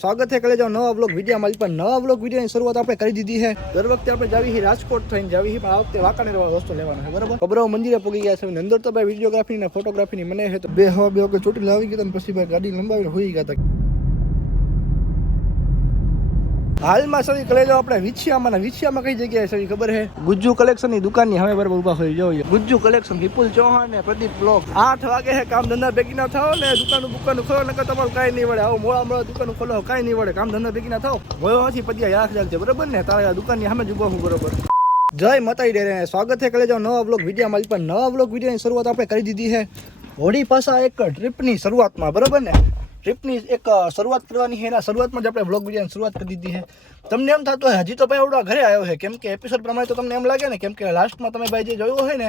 સ્વાગત છે કલેજો નવા બ્લોગ વિડીયોમાં. પણ નવા બ્લોગ વિડીયોની શરૂઆત આપણે કરી દીધી છે. દર વખતે આપણે જાવી હી રાજકોટ થઈને જાવી હી, પણ આ વખતે વાંકાનેર વાળો રસ્તો લેવાનો છે. બરાબર, કબરાવ મંદિરે પહોંચી ગયા છે. અંદર તો ભાઈ વિડીયોગ્રાફી ને ફોટોગ્રાફીની મને છે તો બે વખત ચોટી લાવી ગયા, પછી ભાઈ ગાડી લંબાવીને હોઈ ગયા હતા. હાલમાં સવી કલેજો આપણે વિછિયામાં કઈ જગ્યાએ સવી ખબર છે? ગુજ્જુ કલેક્શન ની દુકાન ની હવે બરાબર ઉભા હોય જોઈએ. ગુજ્જુ કલેક્શન, વિપુલ ચૌહાણ ને પ્રદીપ બ્લોગ. 8 વાગે છે, કામ ધંધા ભેગી ના થાવ ને દુકાન ખોલો નકર તમારું કાંઈ નહીં વળે. આવો મોળા દુકાન ખોલો કાંઈ નહીં વળે. કામ ધંધા ભેગી ના થાવ વયોથી પદ્યા યાદ રાખજે. બરાબર ને, તારા દુકાનની સામે જ ઉભો હું. બરાબર, જય માતાજી ડેરે. સ્વાગત છે કલેજો નવા બ્લોગ વિડીયોમાં. પણ નવા બ્લોગ વિડીયોની શરૂઆત આપણે કરી દીધી છે હોળી પાછા એક ટ્રીપની શરૂઆતમાં. બરાબર ને, ટ્રીપની એક શરૂઆત કરવાની છે. એના શરૂઆતમાં જ આપણે બ્લોગ વિડીયોની શરૂઆત કરી દીધી છે. તમને એમ થતું હોય હજી તો ભાઈ આવડો ઘરે આવ્યો છે, કેમ કે એપિસોડ પ્રમાણે તો તમને એમ લાગે ને, કેમ કે લાસ્ટમાં તમે ભાઈ જે જોયું હોય ને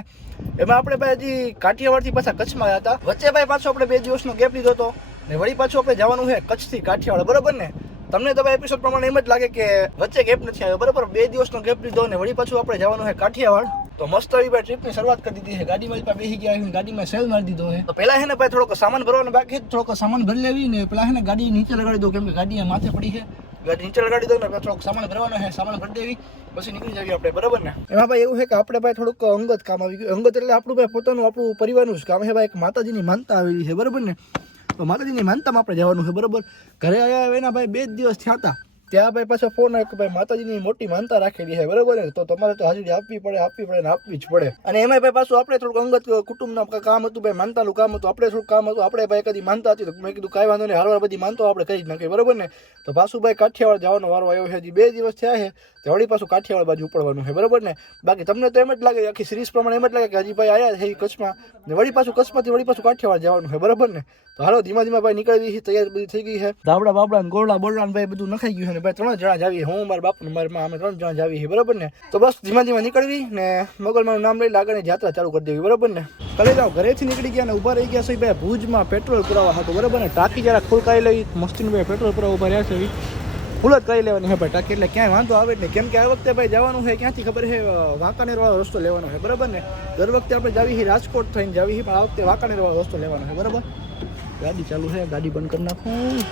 એમાં આપણે ભાઈ હજી કાઠિયાવાડથી પાછા કચ્છમાં ગયા હતા. વચ્ચે ભાઈ પાછો આપણે 2 દિવસનો ગેપ લીધો હતો ને વળી પાછું આપણે જવાનું છે કચ્છથી કાઠિયાવાડ. બરાબર ને, તમને તો ભાઈ એપિસોડ પ્રમાણે એમ જ લાગે કે વચ્ચે ગેપ નથી આવ્યો. બરાબર, 2 દિવસનો ગેપ લીધો ને વળી પાછું આપણે જવાનું છે કાઠિયાવાડ. તો મસ્ત આવી ભાઈ ટ્રીપની શરૂઆત કરી દીધી છે. ગાડીમાં બેસી ગયા, ગાડીમાં સેલ મારી દીધો છે. તો પહેલા છે ને ભાઈ થોડોક સામાન ભરવાનો બાકી છે, થોડોક સામાન ભરી લેવી ને પેલા છે ને ગાડી નીચે લગાડી દો, કેમ કે ગાડી માથે પડી છે. ગાડી નીચે લગાડી દો ને થોડોક સામાન ભરવાનો છે, સામાન ભરી દેવી પછી નીકળી જવી આપણે. બરાબર ને, એમાં ભાઈ એવું છે કે આપણે ભાઈ થોડુંક અંગત કામ આવી ગયું. અંગત એટલે આપણું ભાઈ પોતાનું આપણું પરિવારનું જ કામ છે ભાઈ. એક માતાજીની માનતા આવેલી છે. બરાબર ને, તો માતાજીની માનતામાં આપણે જવાનું છે. બરાબર, ઘરે આવ્યા એના ભાઈ 2 દિવસ થયા હતા. ત્યાં ભાઈ પાછો ફોન આવ્યો કે ભાઈ માતાજીની મોટી માનતા રાખેલી છે. બરાબર ને, તો તમારે તો હાજરી આપવી પડે ને આપવી જ પડે. અને એમાં ભાઈ પાછું આપણે થોડુંક અંગત કુટુંબના કામ હતું ભાઈ, માનતાનું કામ હતું. આપણે થોડુંક કામ હતું. આપણે ભાઈ કદી માનતા હતી તો મેં કીધું કાંઈ વાંધો નહીં, હારવાર બધી માનતો આપણે કરી જ નાખીએ. બરાબર ને, તો પાછું ભાઈ કાઠિયાવાડ જવાનો વારો આવ્યો છે. હજી 2 દિવસ થયા છે તો વળી પાછું કાઠિયાવાડ બાજુ ઉપડવાનું છે. બરાબર ને, બાકી તમને તો એમ જ લાગે, આખી સિરીઝ પ્રમાણે એમ જ લાગે કે હજી ભાઈ આવ્યા છે કચ્છમાં ને વળી પાછું કચ્છમાંથી વળી પાછું કાઠિયાવાડ જવાનું છે. બરાબર ને, તો હાલો ધીમા ભાઈ નીકળવી છે. તૈયાર બધી થઈ ગઈ છે. ધાબડા બાબડા ગોળડા બોરડા ભાઈ બધું નખાઈ ગયું છે ને ભાઈ 3 જણા જાવી. હું, મારા બાપુ ને મારી માં, અમે 3 જણા જાવી. બરાબર ને, તો બસ ધીમા નીકળવી ને મોગલમાનું નામ લઈ આગળની યાત્રા ચાલુ કરી દેવી. બરાબર ને, કલે જાઓ ઘરેથી નીકળી ગયા ને ઉભા રહી ગયા છે ભાઈ ભુજમાં પેટ્રોલ પુરાવા હતું. બરાબર ને, ટાંકી જરા ફૂલ કરી લેવી મસ્તીનું ભાઈ. પેટ્રોલ પુરાવા ઉભા રહ્યા છે, ફૂલ જ કરી લેવાની છે ભાઈ ટાંકી, એટલે ક્યાંય વાંધો આવે જ નહીં. કેમ કે આ વખતે ભાઈ જવાનું છે ક્યાંથી ખબર છે? વાંકાનેર વાળો રસ્તો લેવાનો છે. બરાબર ને, દર વખતે આપણે જાવી છીએ રાજકોટ થઈને જાવી છીએ, પણ આ વખતે વાંકાનેર વાળો રસ્તો લેવાનો છે. બરાબર, ગાડી ચાલુ છે, ગાડી બંધ કરી નાખું.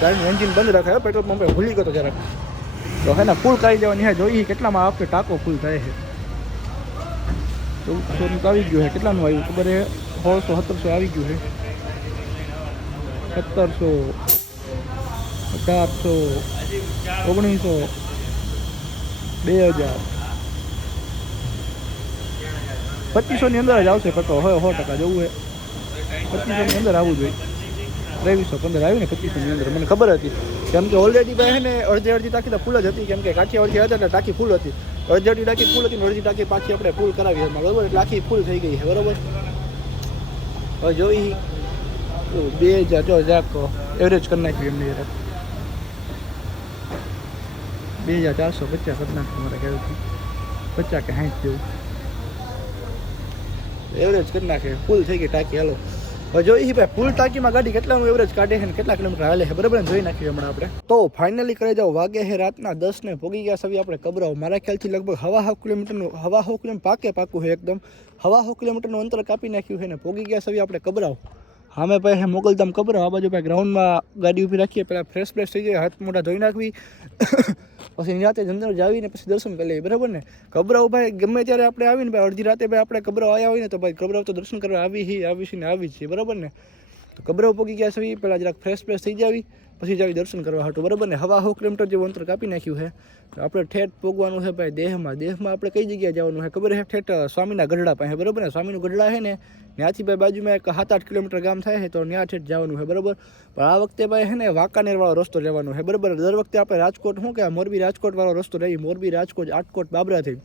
ગાડીનું એન્જિન બંધ રાખાય, પેટ્રોલ પંપે ભૂલી ગયો તો જરાક. તો હે ને ફૂલ કરી દેવાની છે. જોઈએ કેટલામાં આ વખતે ટાંકો ફૂલ થાય છે. 1400 આવી ગયું છે. કેટલાનું આવ્યું ખબર છે? 1600-1700 આવી ગયું છે. 1700, 1800, 1900, 2000, 2500 ની અંદર જ આવશે પેટ્રોલ. હવે 100% જવું છે. 2500 ની અંદર આવવું જોઈએ. 2315 આવ્યું ને 2500 ની અંદર, મને ખબર હતી. કેમ કે ઓલરેડી ભાઈ છે ને અડધી ટાંકી તો ફૂલ જ હતી. કેમ કે કાઠિયાવાડથી હતા એટલે ટાંકી ફૂલ હતી. અડધી ટાંકી ફૂલ હતી ને અડધી ટાંકી પાછી આપણે ફૂલ કરાવી હતી. બરાબર, એટલે આખી ફૂલ થઈ ગઈ છે. બરાબર, હવે જોઈ 2000 જો જરાક એવરેજ કરી નાખ્યું એમને જરાક 2450 કરી નાખ્યું મારા ખ્યાલથી. 50 કે 60 જેવું એવરેજ કરી નાખે. ફૂલ થઈ ગઈ ટાંકી. હાલો હવે જોઈએ ભાઈ ફૂલ ટાંકીમાં ગાડી કેટલાનું એવરેજ કાઢે છે ને કેટલા કિલોમીટર હાલે છે. બરાબર, જોઈ નાખ્યું હમણાં આપણે. તો ફાઇનલી કરી જાઓ, વાગે છે રાતના 10 ને પહોંચી ગયા સવી આપણે કબરાવ. મારા ખ્યાલથી લગભગ 1.5 કિલોમીટરનું 1.5 કિલોમીટર પાકું છે એકદમ. 1.5 કિલોમીટરનું અંતર કાપી નાખ્યું છે ને પહોંચી ગયા સવી આપણે કબરાવ. અમે ભાઈ મોગલધામ કબરાવ. આ બાજુ ભાઈ ગ્રાઉન્ડમાં ગાડી ઊભી રાખીએ, પહેલાં ફ્રેશ થઈ જાય, હાથ મોઢા ધોઈ નાખવી, પછી નિરાતે અંદર જાવીને પછી દર્શન કરી લઈએ. બરાબર ને, કબરાવ ભાઈ ગમે ત્યારે આપણે આવીને ભાઈ અડધી રાતે ભાઈ આપણે કબરાવ આવ્યા હોય ને તો ભાઈ કબરાવ તો દર્શન કરવા આવી જ છીએ. બરાબર ને, તો કબરાવ પહોંચી ગયા છે. પહેલાં જરાક ફ્રેશ થઈ જાવી પછી જાવી દર્શન કરવા હતું. બરાબર ને, 1.5 કિલોમીટર જેવું અંતર કાપી નાખ્યું છે. તો આપણે ઠેઠ પહોંચવાનું છે ભાઈ દેહમાં આપણે કઈ જગ્યાએ જવાનું છે ખબર છે? ઠેઠ સ્વામીના ગઢડા પાસે. બરાબર ને, સ્વામીનું ગઢડા છે ને ત્યાંથી ભાઈ બાજુમાં એક 7-8 કિલોમીટર ગામ થાય છે, તો ત્યાં ઠેઠ જવાનું છે. બરાબર, પણ આ વખતે ભાઈ છે ને વાંકાનેર વાળો રસ્તો લેવાનો છે. બરાબર, દર વખતે આપણે રાજકોટ શું કે મોરબી રાજકોટ વાળો રસ્તો લઈએ, મોરબી રાજકોટ આટકોટ બાબરા થઈ.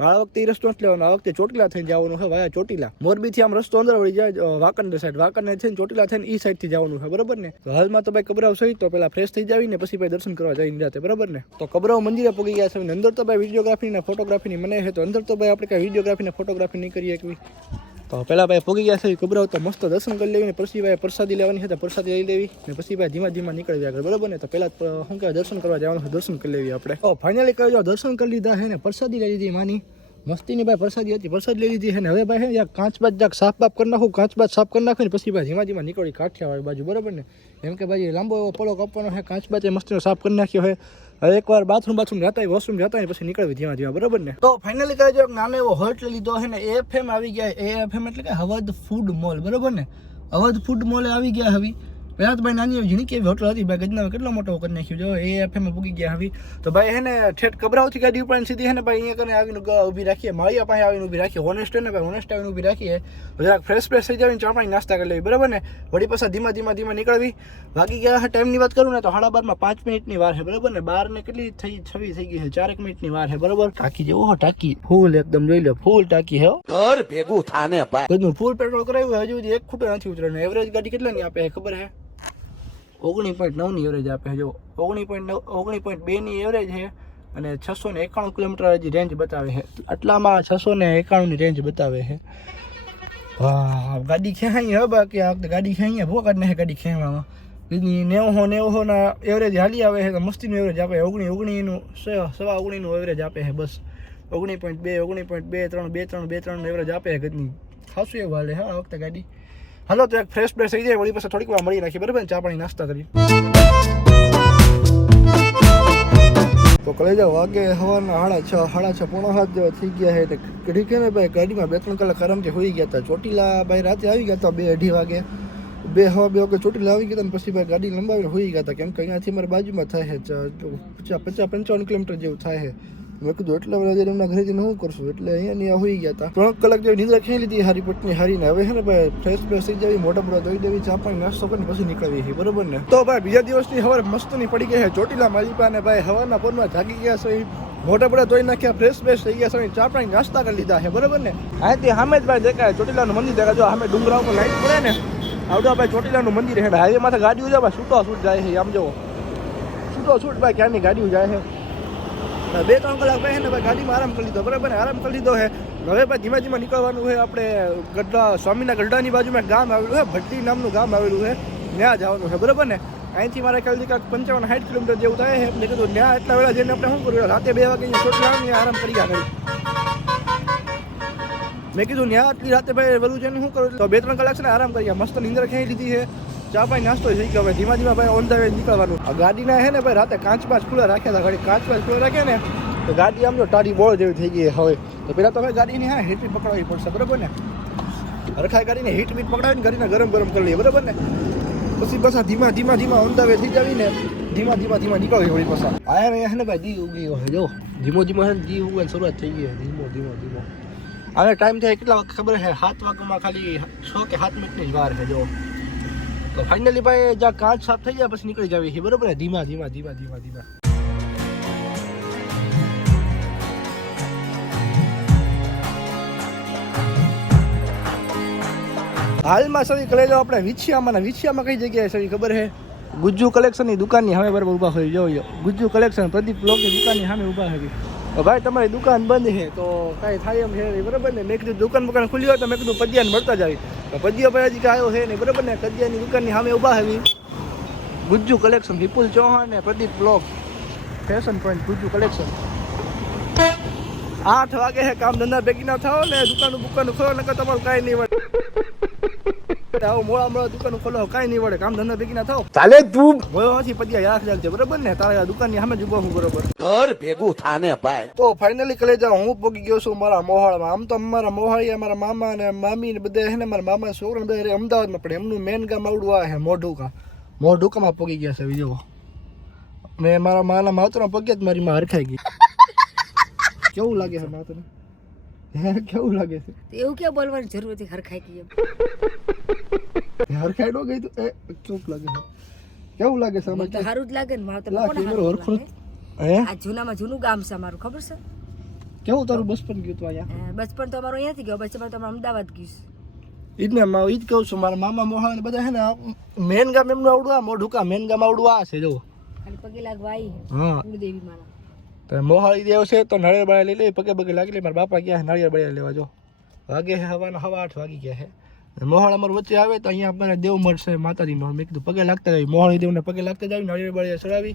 પણ આ વખતે એ રસ્તો નથી લેવાનો. આ વખતે ચોટીલા થઈને જવાનું છે, વાયા ચોટીલા. મોરબીથી આમ રસ્તો અંદર વળી જાય વાંકાનેર સાઈડ, વાંકાનેર થઈને ચોટીલા થઈને એ સાઈડથી જવાનું છે. બરાબર ને, તો હાલમાં તો ભાઈ કબરાવ સહિત તો પહેલાં ફ્રેશ થઈ જાવી ને પછી ભાઈ દર્શન કરવા જઈને જાતે. બરાબર ને, તો કબરાવ મંદિરે પહોંચી ગયા છે. અંદર તો ભાઈ વિડીયોગ્રાફી ને ફોટોગ્રાફીની મને છે, તો અંદર તો ભાઈ આપણે કાંઈ વિડીયોગ્રાફી ને ફોટોગ્રાફી નહીં કરીએ એકવી. તો પહેલાં ભાઈ પહોંચી ગયા છે કબરાવ, તો મસ્ત દર્શન કરી લેવી ને પછી ભાઈ પ્રસાદી લેવાની છે, તો પ્રસાદી લઈ લેવી ને પછી ભાઈ ધીમા નીકળી આગળ. બરાબર ને, તો પહેલાં શું કહેવાય દર્શન કરવા જવાનું છે, દર્શન કરી લેવી આપણે. તો ફાઇનલી કહી જાઓ દર્શન કરી લીધા છે ને પ્રસાદી લઈ લીધી માની મસ્તીની ભાઈ પ્રસાદી હતી, પ્રસાદ લઈ લીધી છે ને હવે ભાઈ કાંચ બાજ સાફ બાફ કરી નાખું, કાંચ બાજ સાફ કરી નાખું ને પછી ભાઈ ધીમા નીકળી કાઠિયાવાડ બાજુ. બરાબર ને, એમ કે ભાઈ લાંબો એવો પોલો કાપવાનો છે, કાચ બાચે મસ્તીનો સાફ કરી નાખ્યો છે. હવે એકવાર બાથરૂમ જતા હોય, વોશરૂમ જતા હોય પછી નીકળવી ધીમા બરાબર ને. તો ફાઇનલી કહે જો નાનો એવો હોલ્ટ લઈ લીધો છે ને, AFM આવી ગયા. AFM એટલે કે અવધ ફૂડ મોલ બરાબર ને. અવધ ફૂડ મોલ આવી ગયા હવે. પહેલાં તો ભાઈ નાની એવી ઝીણી કેવી હોટલ હતી ભાઈ, ગજનામાં કેટલો મોટો કરી નાખ્યું. જો AFM પૂગી ગયા હવે. તો ભાઈ હે ને ઠેઠ કબરાઓથી ગાડી ઉપર સીધી હે ને ભાઈ અહીંયા કરીને આવીને ઊભી રાખીએ, માળિયા પાસે આવીને ઊભી રાખીએ. હોનેસ્ટ ને ભાઈ હોનેસ્ટ આવીને ઊભી રાખીએ. જરાક ફ્રેશ થઈ જાય, ચા પાણી નાસ્તા કરી લેવી બરાબર ને. વળી પાછા ધીમા નીકળવી. વાગી ગયા ટાઈમની વાત કરું ને તો 12:30 5 મિનિટની વાર છે બરાબર ને. 12 ને કેટલી થઈ 26 થઈ ગઈ છે, 4 મિનિટની વાર છે બરાબર. ટાંકી જેવો હો, ટાંકી ફૂલ એકદમ જોઈ લો, ફૂલ ટાંકી હે. ઘર ભેગું થાને ભાઈ, બધું ફૂલ પેટ્રોલ કરાવ્યું. હજુ સુધી એક ખૂટે નથી ઉતરેલું. એવરેજ ગાડી કેટલાની આપે ખબર છે? 19.9 ની એવરેજ આપે. જો 19.2 ની એવરેજ છે અને 691 કિલોમીટર હજી રેન્જ બતાવે છે. આટલામાં 691 ની રેન્જ બતાવે છે. વાહ, ગાડી ખેંચાઈ હવે બાકી આ વખતે ગાડી ખેંચાઈ ભૂ કાઢ નાખે ગાડી ખેંચવામાં. 90 ના એવરેજ હાલી આવે છે તો મસ્તીનું એવરેજ આપે. 19 નું 19.25 નું એવરેજ આપે છે બસ. 19.2 19.2 એવરેજ આપે છે ગજની. ખાસું એવું હાલે હા આ વખતે ગાડી. હાલો તો એક ફ્રેશ થઈ જાય, વળી પછી થોડીક વાર મળી નાખીએ બરાબર ને, ચા પાણી નાસ્તા કરી. તો કલેજા વાગે સવારના 6:30 પોણા 7 જેવા થઈ ગયા છે. ઘડી કે ને ભાઈ ગાડીમાં 2-3 કલાક આરામથી હોઈ ગયા હતા. ચોટીલા ભાઈ રાતે આવી ગયા હતા 2-2:30 વાગે. 2 વાગે ચોટીલા આવી ગયા હતા પછી ભાઈ ગાડી લંબાવીને હોઈ ગયા હતા. કેમ કે અહીંયાથી મારી બાજુમાં થાય છે 50-55 કિલોમીટર જેવું થાય છે. મેં કીધું એટલા બધા એમના ઘરેથી શું કરશું, એટલે અહીંયા હોઈ ગયા હતા. 3 કલાક જેવી નિદ્રા ખેંચી લીધી હારી પટની હારીને. હવે છે ને ભાઈ ફ્રેશ થઈ જાવી, મોટા મોટા ધોઈ દેવી, ચા પાણી નાસ્તો કરીને પછી નીકળવી છે બરોબર ને. તો ભાઈ બીજા દિવસની સવાર મસ્તની પડી ગઈ છે ચોટીલા માલિપા ને ભાઈ સવારના પોરમાં જાગી ગયા છે, મોટા મોટા ધોઈ નાખ્યા, ફ્રેશ થઈ ગયા છે, ચા પાણી નાસ્તા કરી લીધા છે બરોબર ને. અહીંથી સામે જ ભાઈ દેખાય ચોટીલાનું મંદિર દેખાય. જો સામે ડુંગરા ઉપર લાઈટ પડે ને આવડો ભાઈ ચોટીલાનું મંદિર છે. હાઈવે માંથી ગાડીઓ જાય ભાઈ છૂટ જાય છે. આમ જુઓ છૂટ ભાઈ ક્યાંની ગાડીઓ જાય છે. 2-3 કલાક ભાઈ ને ભાઈ ગાડીમાં આરામ કરી લીધો બરાબર ને. આરામ કરી લીધો છે. હવે ભાઈ ધીમા નીકળવાનું છે. આપણે ગઢડા સ્વામીના ગઢડાની બાજુમાં ગામ આવેલું છે, ભટ્ટી નામનું ગામ આવેલું છે, ત્યાં જવાનું છે બરાબર ને. અહીંથી મારા ખ્યાલથી કાંઈક 55-60 કિલોમીટર જેવું થાય છે. મેં કીધું ત્યાં એટલા વેળા જઈને આપણે શું કર્યું, રાતે 2 વાગે ચોટીલા આરામ કરી ગયા. મેં કીધું ત્યાં આટલી રાતે ભાઈ વરું જઈને શું કરું, તો 2-3 કલાક છે ને આરામ કરી ગયા. મસ્ત નિંદર ખેંચી લીધી છે, ચા પાણી નાસ્તો થઈ ગયો. હવે ધીમા ભાઈ ઓન ધ વે નીકળવાનું. ગાડીના છે ને ભાઈ રાતે કાચ ખુલ્લા રાખ્યા હતા. ગાડી કાચ ખુલ્લા રાખ્યા ને તો ગાડી આમ જો ટાડી બોળ જેવી થઈ ગઈ હવે. તો પેલા તો હવે ગાડીની હા હીટ પકડાવવી પડશે બરાબર ને. હરખાઈ ગાડીને હીટ પકડાવીને ગાડીને ગરમ કરી લઈએ બરાબર ને. પછી પાછા ધીમા ઓન ધ વે થઈ જાવી ને ધીમા નીકળવી વળી પાછા. આયા છે ને ભાઈ દી ઉગી ગયો છે. જો ધીમો છે ને દી ઉગવાની શરૂઆત થઈ ગઈ. ધીમો હવે ટાઈમ થાય કેટલા ખબર છે? 7 વાગ્યામાં ખાલી 6 કે 7 મિનિટની જ વાર છે. જો તો ફાઇનલી ભાઈ જ્યાં કાચ સાફ થઈ જાય પછી નીકળી જાવી છે બરોબર ને. ધીમા હાલમાં સવી કલેજો આપણે વિછિયામાં કઈ જગ્યાએ સવી ખબર છે? ગુજ્જુ કલેક્શનની દુકાનની સામે બરાબર ઊભા હોય. જો ગુજ્જુ કલેક્શન પ્રદીપ બ્લોકની દુકાનની સામે ઊભા હોય. ભાઈ તમારી દુકાન બંધ છે તો કાંઈ થાય એમ છે બરાબર ને. મેં કીધું દુકાન ખુલી હોય તો મેં કીધું પદિયાને મળતા જાય. તો પદિયા ભાઈ હજી કાંઈ આવ્યો છે નહીં બરાબર ને. પદિયાની દુકાનની સામે ઊભા આવી ગુજ્જુ કલેક્શન, વિપુલ ચૌહાણ ને Pradeep block fashion point Gujju collection. 8 વાગે છે, કામ ધંધા ભેગી ના થાવ ને દુકાન ખોલો નકર તમારું કાંઈ નહીં વળે. આવો મોડા દુકાન ખોલો કાંઈ નહીં વળે, કામ ધંધા ભેગી ના થાવ ચાલે. તું નથી પદિયા યાદ રાખજે બરાબર ને. તારા દુકાનની સામે જ ઊભા હું બરોબર. ઘર ભેગું થાને ભાઈ. તો ફાઇનલી કલેજા હું પહોંચી ગયો છું મારા મોહાળમાં. આમ તો અમારા મોહાળી મારા મામા ને મામી ને બધા છે ને, મારા મામા છોકરા બધા અમદાવાદમાં પડે. એમનું મેન ગામ આવડું આ છે મોઢુકામાં પહોંચી ગયા છે. વિજયો મેં મારા માના માવતરમાં પગ્યા જ મારી માં હરખાઈ ગઈ. કેવું લાગે છે માવતર? કેવું લાગે છે? એવું ક્યાં બોલવાની જરૂર હતી? હરખાઈ ગઈ હરખાઈ નો ગઈ તો ચૂપ લાગે છે. કેવું લાગે છે? તો સારું જ લાગે ને માવતર. આ જૂનામાં જૂનું ગામ છે અમારું, ખબર છે? કેવું તારું બચપન ગયું તું અહીંયા? બચપન તો અમારું અહીંયાથી ગયો, બચપન તો અમારું અમદાવાદ ગયું. ઈ જ કહું છું. મારા મામા મોહાળ ને બધા છે ને મેન ગામ એમનું આવડું આ મોઢુકા મેન ગામ આવડું આ છે. જો ખાલી પગે લાગવા આવી હા કુળદેવી મારા. તો મોહાળી દેવ છે તો નાળિયેર બાળા લઈ લે, પગે લાગી લે. મારા બાપા ગયા નાળિયેર બાળા લેવા. જો વાગે છે સવારના 8 વાગી ગયા છે. મોહાળ અમારું વચ્ચે આવે તો અહીંયા આપણને દેવ મળશે માતાજીનો. મેં કીધું પગે લાગતા જાય, મોહાળી દેવને પગે લાગતા જાય, નાળિયેર બાળા ચડાવી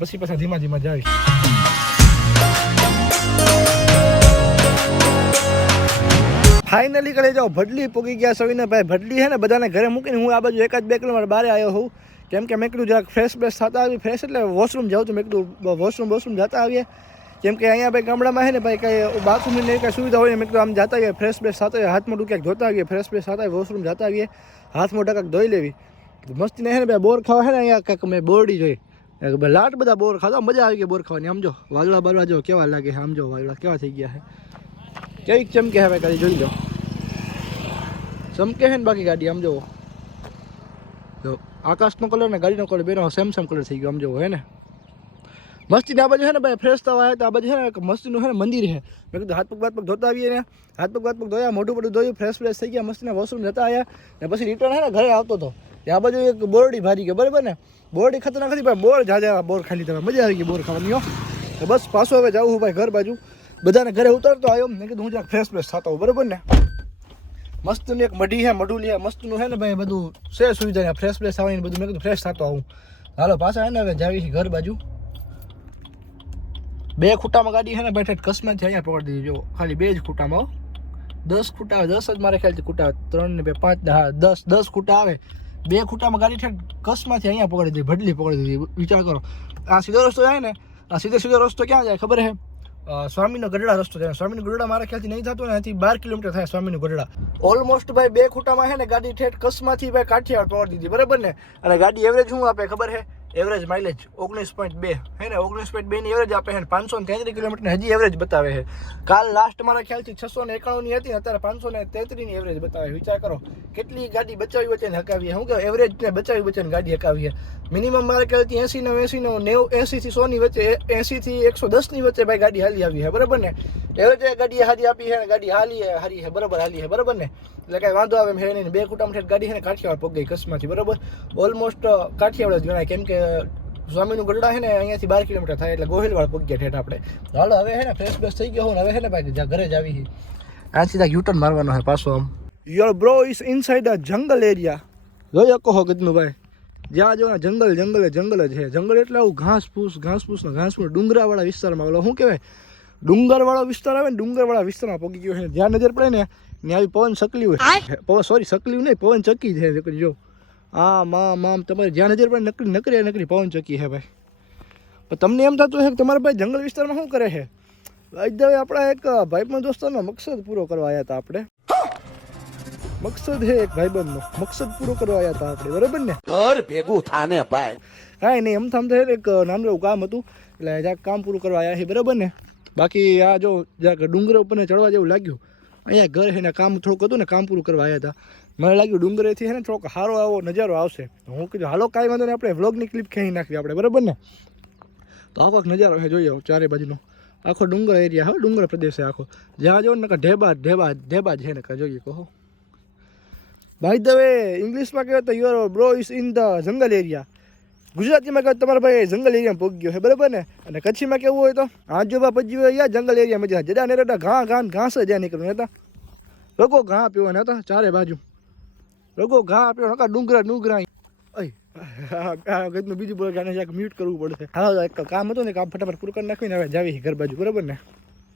પછી પાછા ધીમા જાવી. ફાઇનલી કરે જાઓ ભડલી પોગી ગયા સવીને ભાઈ. ભડલી છે ને બધાને ઘરે મૂકીને હું આ બાજુ 1-2 કિલોમીટર બહાર આવ્યો હોઉં. કેમ કે મેં કીધું જરાક ફ્રેશ બ્રેશ થતા આવી, ફ્રેશ એટલે વોશરૂમ જાઉં તો મેં કીધું વોશરૂમ જતા આવીએ, કેમ કે અહીંયા ભાઈ ગામડામાં છે ને ભાઈ કાંઈ બાથરૂમની નહીં કાંઈ સુવિધા હોય ને, મેં કીધું આમ જતા આવીએ, ફ્રેશ બ્રેશ થતા આવીએ, હાથ મોઢું ક્યાંક ધોતા આવીએ, ફ્રેશ બ્રેશ થતા આવીએ, વોશરૂમ જતા આવીએ, હાથ મોઢા કાંઈક ધોઈ લેવી. મસ્તીને છે ને ભાઈ બોર ખાવા છે ને અહીંયા કાંઈક મેં બોરડી જોઈ, લાટ બધા બોર ખાતા, મજા આવી ગઈ બોર ખાવાની. સમજો વાલવા બાલવા જો કેવા લાગે છે, સમજો વાલવા કેવા થઈ ગયા છે, કેવીક ચમકે હવે ગાડી જોઈ લો, ચમકે છે ને બાકી ગાડી આમ જોવો, જો આકાશનો કલર ને ગાડીનો કલર બેનો સેમ કલર થઈ ગયો, આમ જોવો હે ને મસ્તીને. આ બાજુ છે ને ભાઈ ફ્રેશ થવા આવ્યા તો આ બાજુ છે ને મસ્તીનું છે ને મંદિર છે. મેં કીધું હાથ પગ ધોતા આવીએ ને, હાથ પગ ધોયા, મોઢું પડું ધોયું, ફ્રેશ થઈ ગયા, મસ્તીના વોશરૂમ જતા આવ્યા ને પછી રિટર્ન છે ને ઘરે આવતો હતો. આ બાજુ એક બોરડી ભારી ગયો, બરાબર ને, બોરડી ખતરનાક હતી ભાઈ, બોર જાજા બોર ખાલી તમે, મજા આવી ગઈ બોર ખાવાની હો. તો બસ પાછો હવે જાઉં હું ભાઈ ઘર બાજુ, બધાને ઘરે ઉતરતો આવ્યો. મેં કીધું હું જરાક ફ્રેશ થતો હોઉં, બરાબર ને. મસ્તનું એક મઢી છે, મઢું લે મસ્તનું છે ને ભાઈ, બધું છે સુવિધા, ફ્રેશ આવવાની બધું. મેં કીધું ફ્રેશ થતો આવું. હાલો પાછા છે ને હવે જાવી ઘર બાજુ. 2 ખૂટામાં ગાડી છે ને બેઠે કસમાં અહીંયા પકડી દીધી, જો ખાલી 2 જ ખૂટામાં, 10 ખૂટા આવે, 10 જ મારે ખ્યાલથી ખૂટા આવે, 3 ને 2 5 હા 10 ખૂટા આવે. 2 ખૂટામાં ગાડી ઠેઠ કસમાંથી અહીંયા પકડી દીધી, ભડલી પકડી દીધી. વિચાર કરો, આ સીધો રસ્તો જાય ને, આ સીધો રસ્તો ક્યાં જાય ખબર છે? સ્વામીનો ગઢડા રસ્તો જાય. સ્વામીનો ગઢડા મારા ખ્યાલથી નહીં થતો ને, અહીંથી 12 કિલોમીટર થાય સ્વામીનો ગઢડા. ઓલમોસ્ટ ભાઈ 2 ખૂટામાં છે ને ગાડી ઠેઠ કસમાંથી ભાઈ કાઠિયાવાડ પકડી દીધી, બરાબર ને. અને ગાડી એવરેજ શું આપે ખબર છે? એવરેજ માઇલેજ 19.2 હે ને, 19.2 ની એવરેજ આપે છે, 533 કિલોમીટર હજી એવરેજ બતાવે છે. કાલ લાસ્ટ મારા ખ્યાલથી 691 ની હતી, અત્યારે 533 ની એવરેજ બતાવે. વિચાર કરો કેટલી ગાડી બચાવી વચ્ચે હકાવી, શું કે એવરેજ ને બચાવી વચ્ચે ગાડી હકાવી. મિનિમમ મારા ખ્યાલથી 80 થી 100 ની વચ્ચે, 80 થી 110 ની વચ્ચે ભાઈ ગાડી હાલી આવી છે, બરાબર ને. એવરેજ ગાડી હારી આપી છે, ગાડી હારી છે, બરાબર હાલી છે, બરાબર ને. એટલે કાંઈ વાંધો આવે એમ છે નહીં. 2 ખૂટામાં ગાડી છે ને કાઠિયાવાડ પગ ગઈ કસમાંથી, બરાબર. ઓલમોસ્ટ કાઠિયાવાડ જ ગણાય, કેમ કે સ્વામીનું ગઢડા છે ને અહીંયાથી 12 કિલોમીટર થાય, એટલે ગોહિલવાડ પગ ગયા ઠેઠ આપણે. હાલો હવે છે ને ફ્રેશ થઈ ગયો હું, હવે છે ને ભાઈ ઘરે જ આવી. આ સીધા યુટર્ન મારવાનો છે પાછો આમ. યોર બ્રો ઇઝ ઇનસાઇડ અ જંગલ એરિયા. જોઈ કહો ગજનું ભાઈ, જ્યાં જો જંગલ જ છે. જંગલ એટલે આવું ઘાસ ફૂસ ડુંગરાવાળા વિસ્તારમાં, ઓલો શું કહેવાય ડુંગરવાળો વિસ્તાર આવે ને, ડુંગરવાળા વિસ્તારમાં પગી ગયો છે. જ્યાં નજર પડે ને ત્યાં આવી પવન સકલી હોય, સકલી નહીં, પવન ચક્કી છે. જો આમ તમારે જ્યાં નજર પડે નકરી પવન ચક્કી છે ભાઈ. પણ તમને એમ થતું હશે કે તમારા ભાઈ જંગલ વિસ્તારમાં શું કરે છે? આપણા એક ભાઈબંધ દોસ્તારનો મકસદ પૂરો કરવા આવ્યા હતા આપણે. મકસદ છે એક ભાઈબંધનો, મકસદ પૂરો કરવા આવ્યા હતા આપણે, બરાબર ને. ઘર ભેગું થાને ભાઈ. કાંઈ નહીં, એમ થામ એક નાનું એવું કામ હતું, એટલે જ્યાં કામ પૂરું કરવા આવ્યા છે, બરાબર ને. બાકી આ જો જ્યાં ડુંગર ઉપર ચડવા જેવું લાગ્યું, અહીંયા ઘર છે ને કામ થોડુંક હતું ને, કામ પૂરું કરવા આવ્યા હતા. મને લાગ્યું ડુંગરેથી છે ને થોડોક સારો આવો નજારો આવશે. હું કીધું હાલો કાંઈ વાંધો નહીં, આપણે વ્લોગની ક્લિપ ખેંચી નાખવી આપણે, બરાબર ને. તો આખો નજારો છે, જોઈએ ચારે બાજુનો આખો ડુંગર એરિયા, હવે ડુંગર પ્રદેશ છે આખો. જ્યાં જો ને ઢેબા છે ને જોઈએ કહો. બાય ધ વે ઇંગ્લિશમાં કહેવાય તો your bro is in the jungle area. ગુજરાતીમાં કહે તમારા ભાઈ જંગલ એરિયામાં પહોંચી ગયો છે, બરાબર ને. અને કચ્છીમાં કેવું હોય તો આજોબા પહોંચ્યું હોય યા જંગલ એરિયામાં જ્યાં જડા નેરડા ઘાસ જ જ્યાં નીકળવું હતા. લોકો ઘા પીવાના હતા ચારે બાજુ, લોકો ઘા પીવા નકા ડુંગરા. બીજું બોલે મ્યુટ કરવું પડશે. હા એક કામ હતું ને, કામ ફટાફટ પૂરું કરી નાખીને હવે જાવી ઘર બાજુ, બરાબર ને.